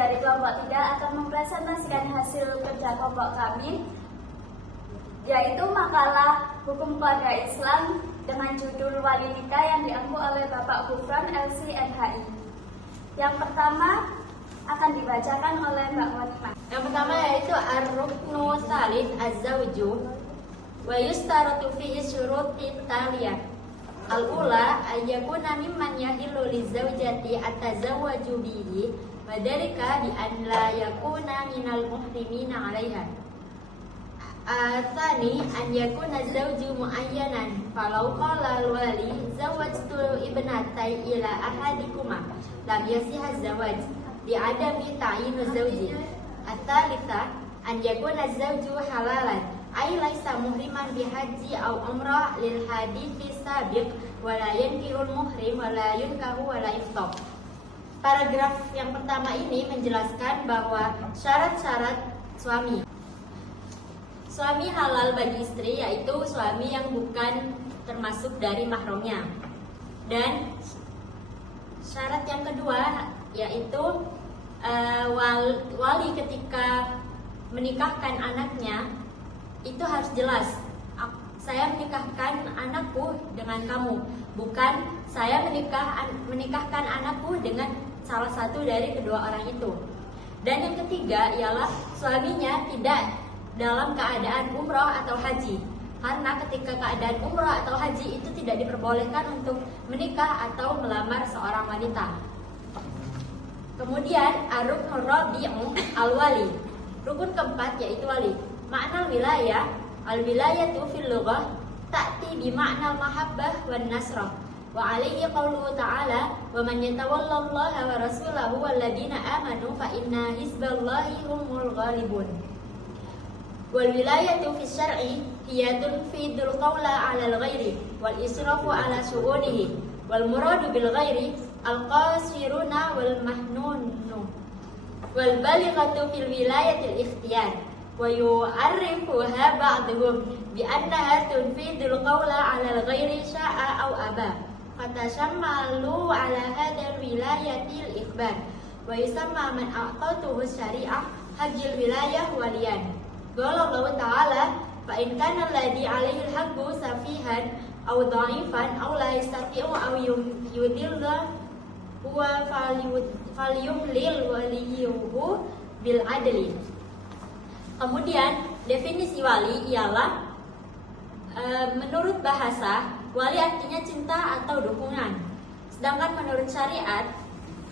dari kelompok 3 akan mempresentasikan hasil kerja kelompok kami, yaitu makalah Hukum Keluarga Islam dengan judul Wali Nikah yang diampu oleh Bapak Gufron LC MHI. Yang pertama akan dibacakan oleh Mbak Wanimah. Yang pertama yaitu ar-ruknu tsalits az-zawju wa yustaratu fihi syurutit taliyah. Al-ula ayyakuna mimman yahillu lizawjati at-tazawwaju bihi wa dzalika bi an la yakuna minal muhrimina 'alaiha. Atsani an yakuna zawju muayyanan falau qala al-wali zawwajtu ibnatai ila ahadikuma lam yasihha az-zawaj bi'adami ta'yinu zawji. Ats-tsalitsa an yakuna az-zawju halalan ay laisa muhriman bihaji aw umrah lil hadithi sabiq wa la yankihul muhrim wa la yunkahu wa la yuftab. Paragraf yang pertama ini menjelaskan bahwa syarat-syarat suami. Suami halal bagi istri yaitu suami yang bukan termasuk dari mahramnya. Dan syarat yang kedua yaitu wali ketika menikahkan anaknya itu harus jelas, saya menikahkan anakku dengan kamu, bukan saya menikahkan anakku dengan salah satu dari kedua orang itu. Dan yang ketiga ialah suaminya tidak dalam keadaan umroh atau haji, karena ketika keadaan umroh atau haji itu tidak diperbolehkan untuk menikah atau melamar seorang wanita. Kemudian ar-ruknur rabi'u al-wali, rukun keempat yaitu wali. Makna wilayah, al-wilayatu fil lughah ta'ti bi ma'na al-mahabbah wan nasrah. Wa alaihi qauluhu ta'ala wa man yatawallallaha wa rasulahu walladzina amanu fa inna hizballahi humul ghalibun. Wal wilayatu fi syar'i hiya tunfidul qawla 'ala al-ghairi wal israfu 'ala syu'unihi wal muradu bil ghairi al-qasiruna wal mahnunu wal balighatu fil wilayatil ikhtiyar. Wa yu'arrifuha ba'duhum bi annaha tunfidul qawla 'ala al-ghairi sya'a aw aba. Fatashammalu 'ala hadzal wilayatil ikhbar. Wa yusamma man a'tatuhu syari'ah hajil wilayah waliyan. Qala Allah Ta'ala fa in kana alladhi 'alaihi al-haqqu safihan aw dha'ifan aw la yastati'u aw yudilla huwa falyumlil waliyuhu bil adli. Kemudian definisi wali ialah menurut bahasa wali artinya cinta atau dukungan. Sedangkan menurut syariat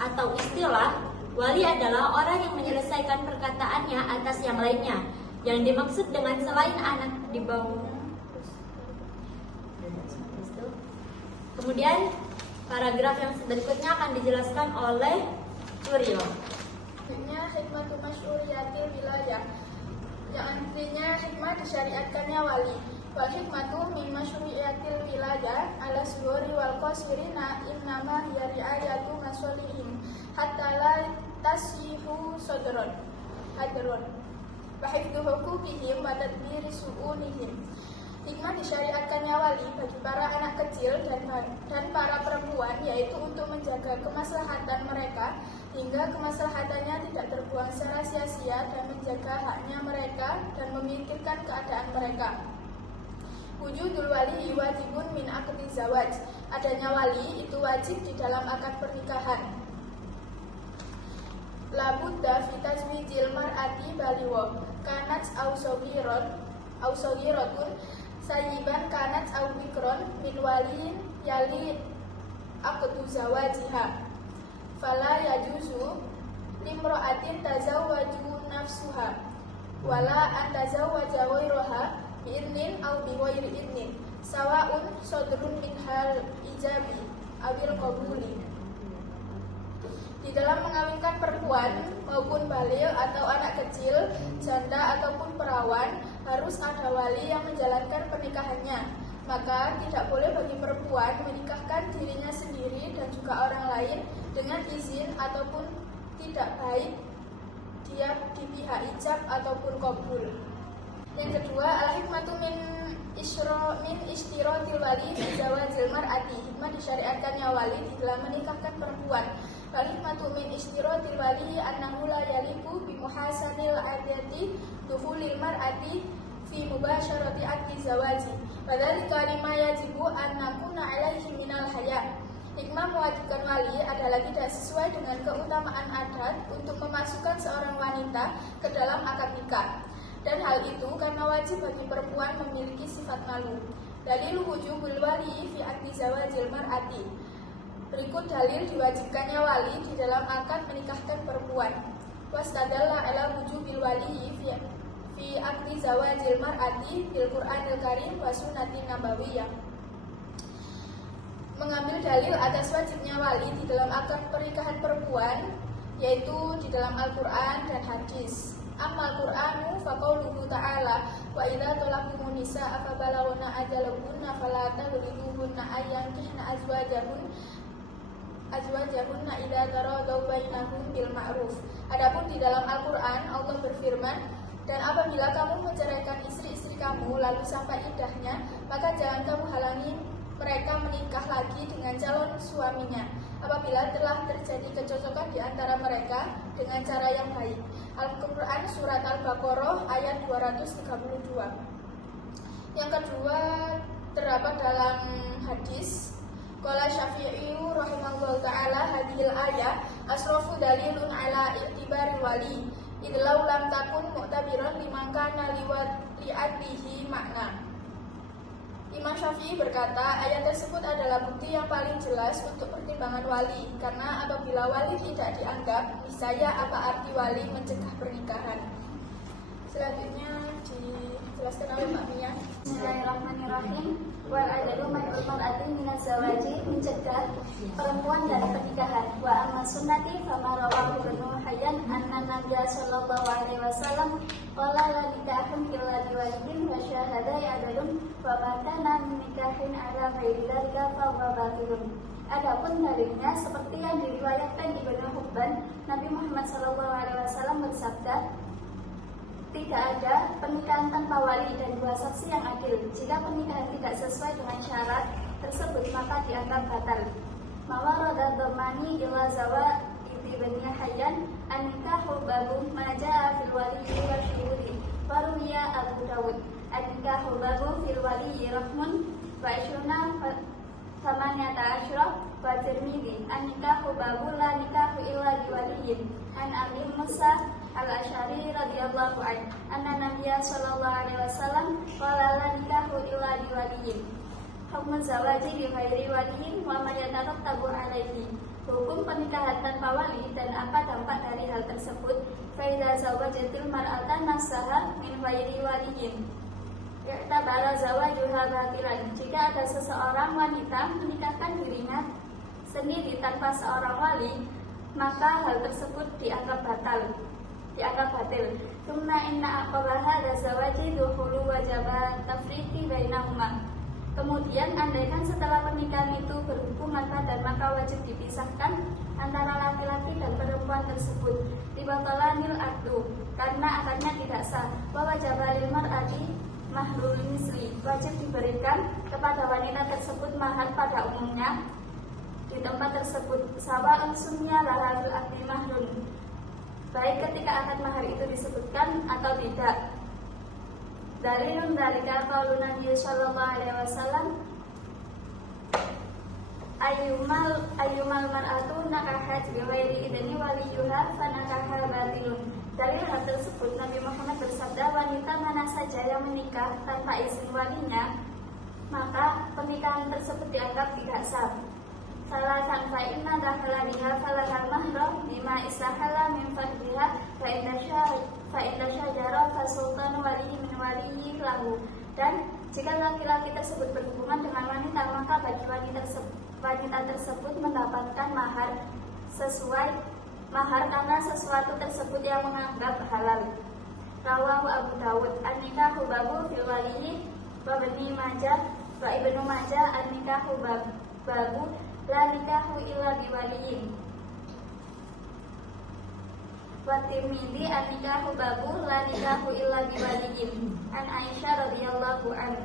atau istilah wali adalah orang yang menyelesaikan perkataannya atas yang lainnya. Yang dimaksud dengan selain anak di bawah. Kemudian paragraf yang berikutnya akan dijelaskan oleh Suryo. Hikmatu masyuriyatil wilayah, yang artinya hikmah disyariatkannya wali. Wal hikmatu min masyuriyatil wilayah ala suhuri wal qasirina innama hiya riayatu masolihim hatta la tasihu hadron wa hifdhu hukukihim wa tadbiri su'unihim. Hikmah disyariatkannya wali bagi para anak kecil dan para perempuan, yaitu untuk menjaga kemaslahatan mereka hingga kemaslahatannya tidak terbuang secara sia-sia dan menjaga haknya mereka dan memikirkan keadaan mereka. Wujudul wali wajibun min aqdi zawaj, adanya wali itu wajib di dalam akad pernikahan. La budda fi tazwijil mar'ati baligha kanat aw saghiratun sayyiban kanat aw bikron min waliin yali aqdu zawajiha. Fala yajuzu limra'atin tazawwaju nafsuha wala an tazawwaja ghayraha bi'idnin aw bighairi idnin sawa'un sadrun min hal ijabi awil qabuli. Di dalam mengawinkan perempuan maupun baligh atau anak kecil, janda ataupun perawan, harus ada wali yang menjalankan pernikahannya. Maka tidak boleh bagi perempuan menikahkan dirinya sendiri dan juga orang lain dengan izin ataupun tidak baik dia di pihak ijab ataupun qabul. Yang kedua, al-hikmatu min istiratil wali fi zawajil mar'ati, hikmah disyariatkannya wali di dalam menikahkan perempuan. Wal hikmatu min istiratil wali annahu la yastadillu bi muhasanil adati dukhulil mar'ati fi mubasyarati akdi zawaji. Padahal lima yajibu an nakuna alaihi minal haya. Hikmah mewajibkan wali adalah tidak sesuai dengan keutamaan adat untuk memasukkan seorang wanita ke dalam akad nikah. Dan hal itu karena wajib bagi perempuan memiliki sifat malu. Dalil wujubul wali fi akdi zawajil mar'ati. Berikut dalil diwajibkannya wali di dalam akad menikahkan perempuan. Wastadalla ala wujubil wali fi akdi zawajil mar'ati bil Qur'anil Karim wa sunnatin nabawiyah. Mengambil dalil atas wajibnya wali di dalam akad pernikahan perempuan, yaitu di dalam Al-Quran dan hadis. Ammal Qur'anu faqauluhu ta'ala wa idza talaqtumun nisaa fa balagna ajalahunna fala taghriduhunna ayyankihna azwajahunna idza taradaw bainahum bil ma'ruf. Adapun di dalam Al-Quran Allah berfirman, dan apabila kamu menceraikan istri-istri kamu lalu sampai iddahnya, maka jangan kamu halangi mereka menikah lagi dengan calon suaminya apabila telah terjadi kecocokan di antara mereka dengan cara yang baik. Al-Quran Surat Al-Baqarah ayat 232. Yang kedua terdapat dalam hadis qala Syafi'i rahimahullah ta'ala hadhil ayat asrafu dalilun ala i'tibari wali idlau lam takun mu'tabiran liman kana li'adlihi makna. Imam Syafi'i berkata, ayat tersebut adalah bukti yang paling jelas untuk pertimbangan wali, karena apabila wali tidak dianggap, niscaya apa arti wali mencegah pernikahan. Selanjutnya dijelaskan oleh Mbak Mia. Bismillahirrahmanirrahim. Wa adalu man'ul mar'ati minaz zawaji, mencegah perempuan dari pernikahan. Wa amma sunnati fama rawahu Ibnu Hayyan anna Nabiya sallallahu alaihi wasallam qala la nikahun illa biwaliyyin wa syahadai adalun wa ma kana min nikahin ala ghairi dzalika fa huwa batilun. Adapun dalilnya seperti yang diriwayatkan Ibnu Hibban, Nabi Muhammad sallallahu alaihi wasallam bersabda, tidak ada pernikahan tanpa wali dan dua saksi yang adil. Jika pernikahan tidak sesuai dengan syarat tersebut maka dianggap batal. Mawarada dhamani ila zawa ibni Hayyan an-nikahu babu ma jaa fil waliyyi wa syuhudi. Waruya Abu Dawud an-nikahu babu fil waliyyi rahmun wa ishruna samaniyata asyra wa Tirmidzi an-nikahu babu la nikahu illa biwaliyyin. An Abi Musa Al-Asy'ari radhiyallahu anhu anna Nabiyya sallallahu alaihi wasallam qala la nikahu illa biwaliyyin. Hukum zawaji bi ghairi waliyyin wa ma yatarattabu alaihi. Hukum pernikahan tanpa wali dan apa dampak dari hal tersebut. Fa idza zawajatil mar'ata nafsaha min ghairi waliyyin ya'tabara zawajuha batilan. Jika ada seseorang wanita menikahkan dirinya sendiri tanpa seorang wali, maka hal tersebut dianggap batal. Thumma inna aqaba hadza zawaji dukhulu wajaba tafriqi bainahuma. Kemudian andaikan setelah pernikahan itu berhubungan badan maka wajib dipisahkan antara laki-laki dan perempuan tersebut. Dibatalanil aqdu, karena akadnya tidak sah. Wa wajaba lil mar'ati mahrul misli, wajib diberikan kepada wanita tersebut mahar pada umumnya di tempat tersebut. Sawa'un sumya laha fil aqdi mahrun, baik ketika akad mahar itu disebutkan atau tidak. Dalilun dzalika qaulun Nabi sallallahu alaihi wasallam ayyumal mar'atu nakahat bi ghairi idni waliyuha fa nakaha batilun. Dalil hal tersebut Nabi Muhammad bersabda, wanita mana saja yang menikah tanpa izin walinya maka pernikahan tersebut dianggap tidak sah. Salasan fa inna dakhala biha falahal mahram bima istahala min fadliha fa inna syajara fa sultanu walihi min walihi lahu. Dan jika laki-laki tersebut berhubungan dengan wanita maka bagi wanita tersebut mendapatkan mahar karena sesuatu tersebut yang menganggap halal. Rawahu Abu Dawud an-nikahu babu fil waliyyi wa Ibnu Majah an-nikahu babu la nikahu illa biwaliyyin. Wa Tirmidzi an-nikahu babu la nikahu illa biwaliyyin. An Aisyah radhiyallahu anha.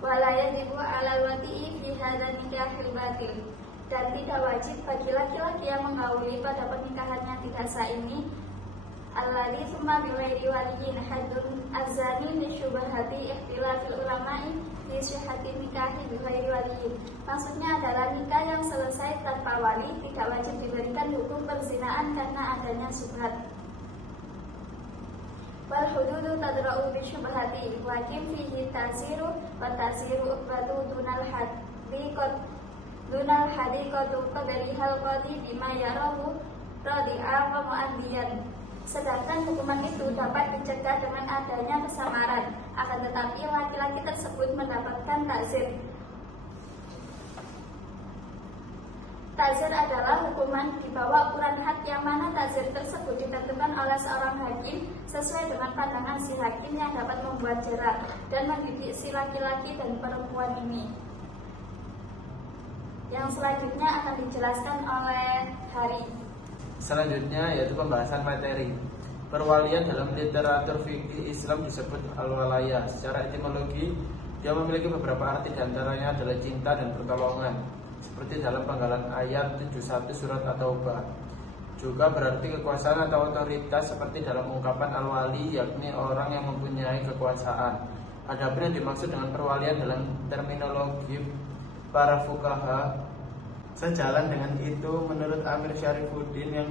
Wa la yajibu 'alal wati'i fi hadzal nikahil batil. Dan tidak wajib bagi laki-laki yang menggauli pada pernikahan yang tidak sah ini alladzi tsumma bighairi waliyyin haddun azani li syubhati ikhtilafil ulama'i fi sihhati nikahi bighairi waliyyin. Maksudnya adalah nikah yang selesai tanpa wali tidak wajib diberikan hukum perzinaan karena adanya syubhat. Wal hududu tadra'u bi syubhati wajib fihi tasiru wa tasiru uqbatu dunal hadiqatu qadarihal qadi bima yarahu radi'a wa mu'addiyan. Sedangkan hukuman itu dapat dicegah dengan adanya kesamaran, akan tetapi laki-laki tersebut mendapatkan takzir. Takzir adalah hukuman di bawah ukuran had yang mana takzir tersebut ditentukan oleh seorang hakim sesuai dengan pandangan si hakim yang dapat membuat jera dan mendidik si laki-laki dan perempuan ini. Yang selanjutnya akan dijelaskan oleh Hari. Selanjutnya yaitu pembahasan materi. Perwalian dalam literatur fikih Islam disebut al-walaya. Secara etimologi, dia memiliki beberapa arti, diantaranya adalah cinta dan pertolongan, seperti dalam penggalan ayat 71 surat At-Taubah. Juga berarti kekuasaan atau otoritas, seperti dalam ungkapan al-wali, yakni orang yang mempunyai kekuasaan. Adapun yang dimaksud dengan perwalian dalam terminologi para fuqaha, sejalan dengan itu, menurut Amir Syarifuddin, yang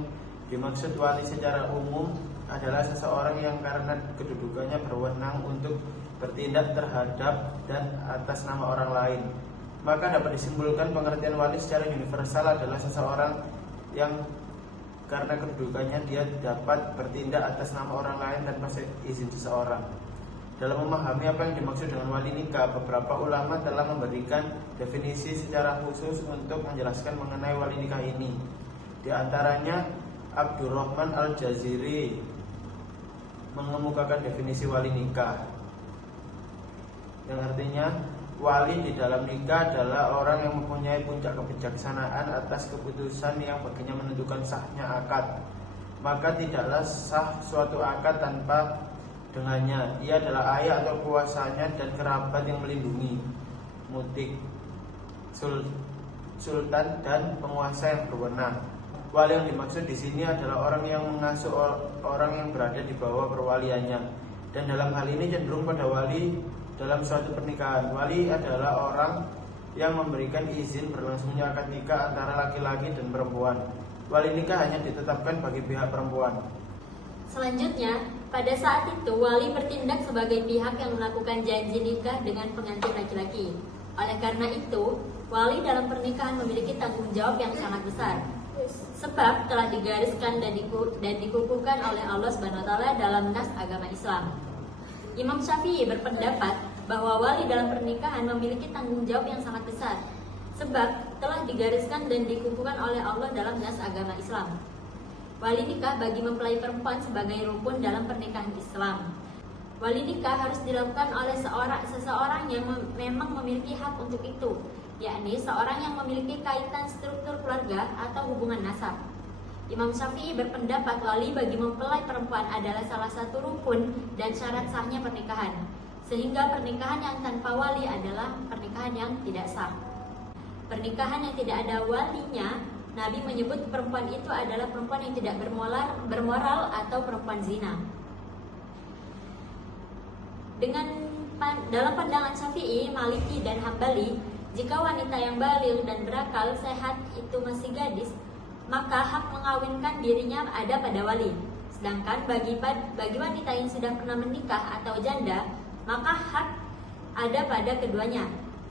dimaksud wali secara umum adalah seseorang yang karena kedudukannya berwenang untuk bertindak terhadap dan atas nama orang lain. Maka dapat disimpulkan pengertian wali secara universal adalah seseorang yang karena kedudukannya dia dapat bertindak atas nama orang lain tanpa izin seseorang. Dalam memahami apa yang dimaksud dengan wali nikah, beberapa ulama telah memberikan definisi secara khusus untuk menjelaskan mengenai wali nikah ini. Di antaranya Abdurrahman Al-Jaziri mengemukakan definisi wali nikah, yang artinya wali di dalam nikah adalah orang yang mempunyai puncak kebijaksanaan atas keputusan yang baginya menentukan sahnya akad. Maka tidaklah sah suatu akad tanpa dengannya. Ia adalah ayah atau kuasanya dan kerabat yang melindungi, mutik, sultan dan penguasa yang berwenang. Wali yang dimaksud di sini adalah orang yang mengasuh orang yang berada di bawah perwaliannya. Dan dalam hal ini cenderung pada wali dalam suatu pernikahan. Wali adalah orang yang memberikan izin berlangsungnya akad nikah antara laki-laki dan perempuan. Wali nikah hanya ditetapkan bagi pihak perempuan. Selanjutnya, pada saat itu wali bertindak sebagai pihak yang melakukan janji nikah dengan pengantin laki-laki. Oleh karena itu, wali dalam pernikahan memiliki tanggung jawab yang sangat besar. Sebab telah digariskan dan dikukuhkan oleh Allah SWT dalam nas agama Islam. Imam Syafi'i berpendapat bahwa wali dalam pernikahan memiliki tanggung jawab yang sangat besar, sebab telah digariskan dan dikukuhkan oleh Allah dalam nas agama Islam. Wali nikah bagi mempelai perempuan sebagai rukun dalam pernikahan Islam. Wali nikah harus dilakukan oleh seseorang yang memang memiliki hak untuk itu, yakni seorang yang memiliki kaitan struktur keluarga atau hubungan nasab. Imam Syafi'i berpendapat wali bagi mempelai perempuan adalah salah satu rukun dan syarat sahnya pernikahan, sehingga pernikahan yang tanpa wali adalah pernikahan yang tidak sah. Pernikahan yang tidak ada walinya, Nabi menyebut perempuan itu adalah perempuan yang tidak bermoral atau perempuan zina. Dalam pandangan Syafi'i, Maliki, dan Hambali, jika wanita yang baligh dan berakal sehat itu masih gadis, maka hak mengawinkan dirinya ada pada wali. Sedangkan bagi wanita yang sudah pernah menikah atau janda, maka hak ada pada keduanya.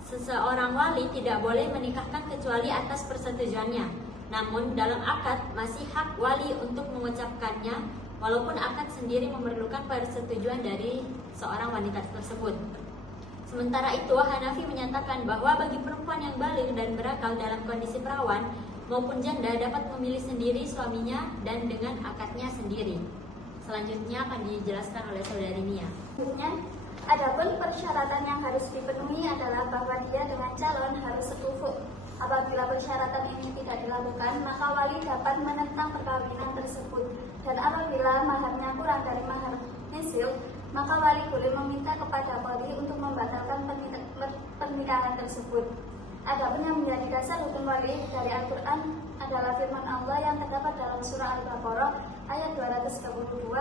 Seseorang wali tidak boleh menikahkan kecuali atas persetujuannya. Namun dalam akad masih hak wali untuk mengucapkannya, walaupun akad sendiri memerlukan persetujuan dari seorang wanita tersebut. Sementara itu, Hanafi menyatakan bahwa bagi perempuan yang baligh dan berakal dalam kondisi perawan maupun janda dapat memilih sendiri suaminya dan dengan akadnya sendiri. Selanjutnya akan dijelaskan oleh saudari Nia. Adapun persyaratan yang harus dipenuhi adalah bahwa dia dengan calon harus sekufuk. Apabila persyaratan ini tidak dilakukan, maka wali dapat menentang perkawinan tersebut. Dan apabila maharnya kurang dari mahar nisif, maka wali boleh meminta kepada qadhi untuk membatalkan pernikahan tersebut. Adapun yang menjadi dasar hukum wali dari Al-Quran adalah firman Allah yang terdapat dalam surah Al-Baqarah ayat 232.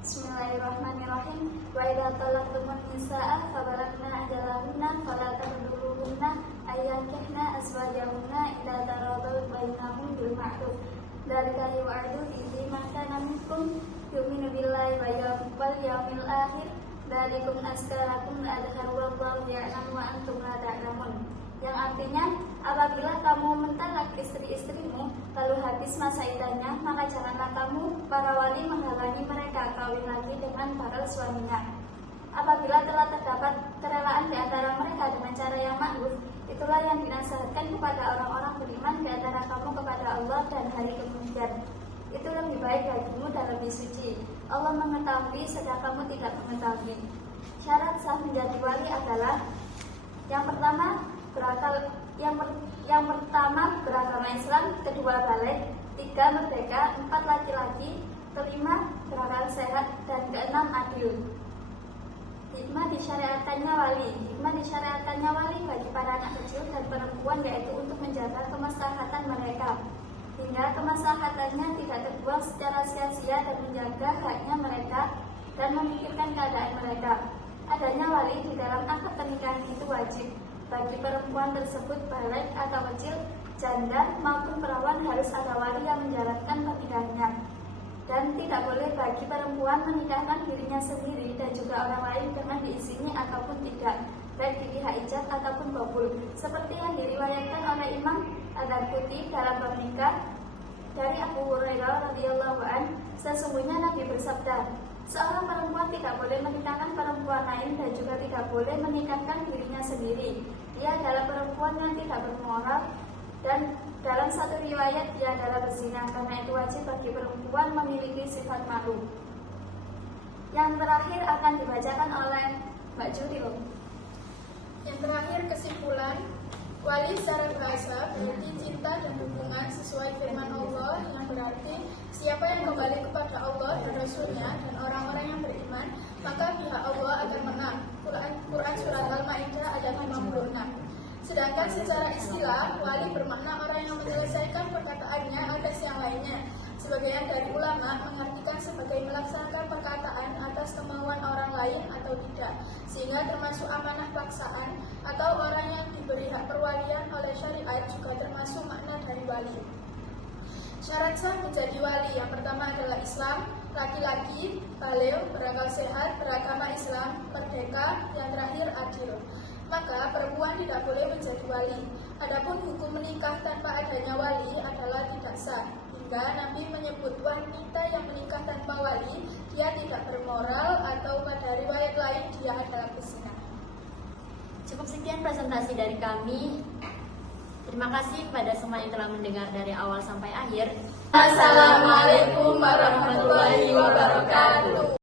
Bismillahirrahmanirrahim. Wa idza talaqtumun nisaa fabalagna ajalahunna fala tahdhuruhunna ayyankihna azwajahunna idza taradaw bainahum bil ma'ruf. Dzalika yu'adu bihi ma kana minkum yu'minu billahi wal yawmil akhir. Dzalikum azkarakum la adharu wallahu ya'lamu wa antum la ta'lamun. Yang artinya, apabila kamu mentalak istri-istrimu lalu habis masa iddahnya, maka janganlah kamu para wali menghalangi mereka kawin lagi dengan para suaminya. Apabila telah terdapat kerelaan di antara mereka dengan cara yang ma'ruf, itulah yang dinasihatkan kepada orang-orang beriman di antara kamu kepada Allah dan hari kemudian. Itu lebih baik bagimu dan lebih suci. Allah mengetahui sedang kamu tidak mengetahui. Syarat sah menjadi wali adalah yang pertama beragama Islam, kedua balik, tiga merdeka, empat laki-laki, kelima berakal sehat, dan keenam adil. Hikmah disyariatkannya wali bagi para anak kecil dan perempuan, yaitu untuk menjaga kemaslahatan mereka hingga kemaslahatannya tidak terbuang secara sia-sia dan menjaga haknya mereka dan memikirkan keadaan mereka. Adanya wali di dalam akad pernikahan itu wajib. Bagi perempuan tersebut balik atau kecil, janda maupun perawan harus ada wali yang menjalankan pernikahannya. Dan tidak boleh bagi perempuan menikahkan dirinya sendiri dan juga orang lain dengan diizini ataupun tidak, baik di pihak ijab ataupun qabul. Seperti yang diriwayatkan oleh Imam Ad-Darqutni dalam bab nikah dari Abu Hurairah radhiyallahu an, sesungguhnya Nabi bersabda, seorang perempuan tidak boleh menikahkan perempuan lain dan juga tidak boleh menikahkan dirinya sendiri. Dia adalah perempuan yang tidak bermoral, dan dalam satu riwayat dia adalah berzina. Karena itu wajib bagi perempuan memiliki sifat malu. Yang terakhir akan dibacakan oleh Mbak Juril. Yang terakhir, kesimpulan. Wali secara bahasa berarti cinta dan hubungan sesuai firman Allah, yang berarti siapa yang kembali kepada Allah dan Rasulnya dan orang-orang yang beriman, maka pihak Allah akan menang. Quran Surat Al-Ma'idah ayat 56. Sedangkan secara istilah, wali bermakna orang yang menyelesaikan perkataannya atas yang lainnya. Sebagian dari ulama mengartikan sebagai melaksanakan perkataan atas kemauan orang lain atau tidak, sehingga termasuk amanah paksaan atau orang yang diberi hak perwalian oleh syariat juga termasuk makna dari wali. Syarat sah menjadi wali yang pertama adalah Islam, laki-laki, baligh, berakal sehat, beragama Islam, merdeka, yang terakhir adil. Maka perempuan tidak boleh menjadi wali. Adapun hukum menikah tanpa adanya wali adalah tidak sah. Hingga Nabi menyebut wanita yang menikah tanpa wali, dia tidak bermoral, atau pada riwayat lain dia adalah pezina. Cukup sekian presentasi dari kami. Terima kasih kepada semua yang telah mendengar dari awal sampai akhir. Assalamualaikum warahmatullahi wabarakatuh.